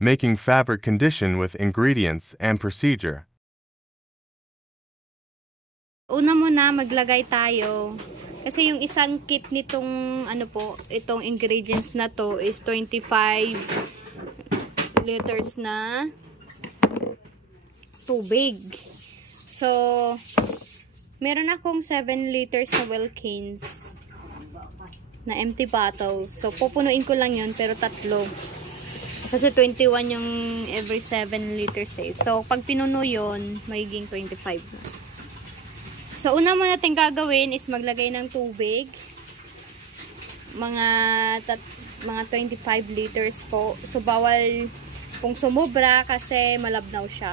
making fabric condition with ingredients and procedure. Una muna maglagay tayo. Kasi yung isang kit nitong itong ingredients na to is 25 liters na tubig. So, meron akong 7 liters na Wilkins na empty bottles. So, pupunuin ko lang yun, pero tatlo. Kasi 21 yung every 7 liters eh. So, pag pinuno yun, magiging 25 na. So, una mo natin gagawin is maglagay ng tubig. Mga 25 liters po. So, bawal kung sumobra kasi malabnaw siya.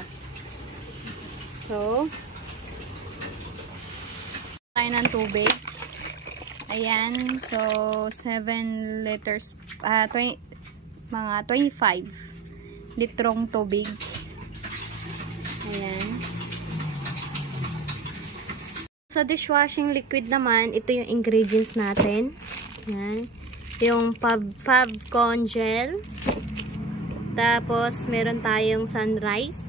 So, tayo ng tubig. Ayan. So, 7 liters, mga 25 litrong tubig. Ayan. Sa dishwashing liquid naman, ito yung ingredients natin. Ayan. Yung Fabcon gel. Tapos, meron tayong Sunrise.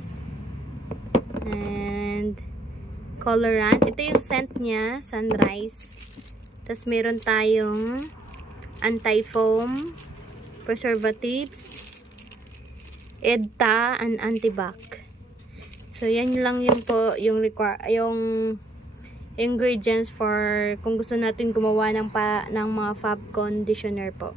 And colorant. Ito yung scent niya, Sunrise. Tapos, meron tayong anti-foam, preservatives, EDTA, and antibac. So, yan lang yung po, yung ingredients for kung gusto natin gumawa ng mga fab conditioner po.